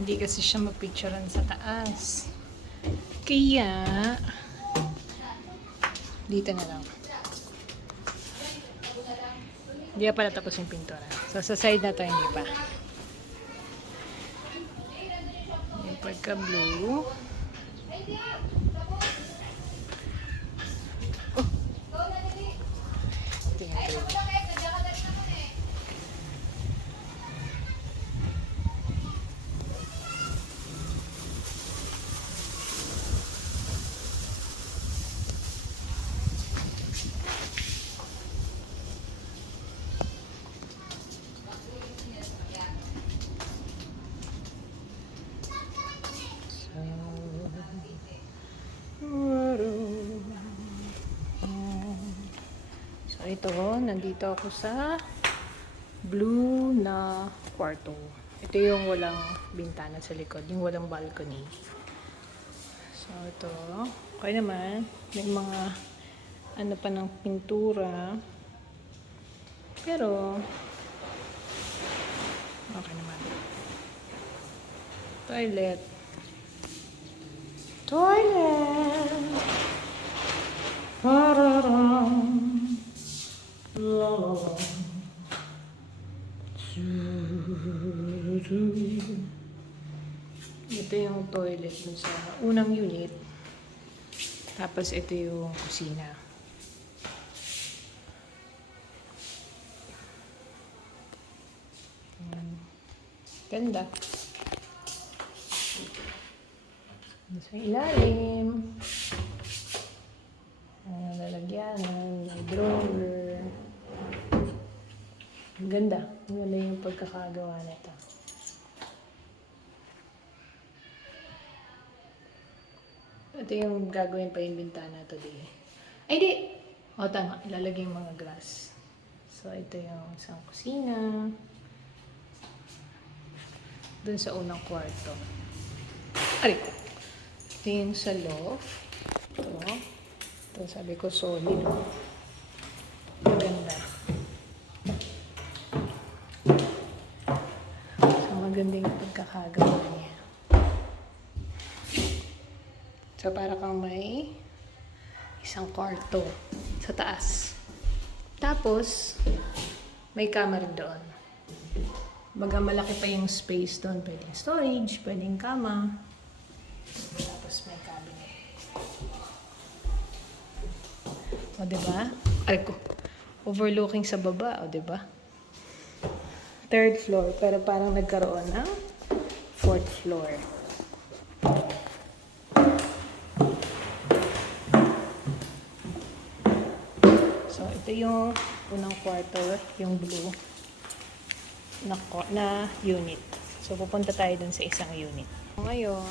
Hindi kasi siya mapicturean sa taas. Kaya, dito na lang. Hindi pa pala tapos yung pintura. So, sa side na to, hindi pa. Yung pagka-blue. Oh! Tingnan ko. So, ito, nandito ako sa blue na kwarto. Ito yung walang bintana sa likod, yung walang balcony. So, ito. Okay naman. May mga ano pa ng pintura. Pero, okay naman. Toilet. Toilet! Pararam! La la la. Ito yung toilet dun sa unang unit. Tapos ito yung kusina. Ganda. Sa ilalim. Lalagyanan, may drawer. Ang ganda. Ang ganda yung pagkakagawa nito. Ito yung gagawin pa yung bintana today. Ay, di! O, tama. Ilalagay yung mga glass. So, ito yung isang kusina. Dun sa unang kwarto. Ay! Ito yung sa loft. Ito, sabi ko solid. Maganda. So, maganda yung pagkakagawa niya. So, para kang may isang kwarto sa taas. Tapos, may kama rin doon. Baga malaki pa yung space doon. Pwedeng storage, pwedeng kama. Tapos may cabinet. O, diba? Ay ko. Overlooking sa baba. O, diba? Third floor. Pero parang nagkaroon ng fourth floor. So, ito yung unang kwarto. Yung blue na unit. So, pupunta tayo dun sa isang unit. Ngayon,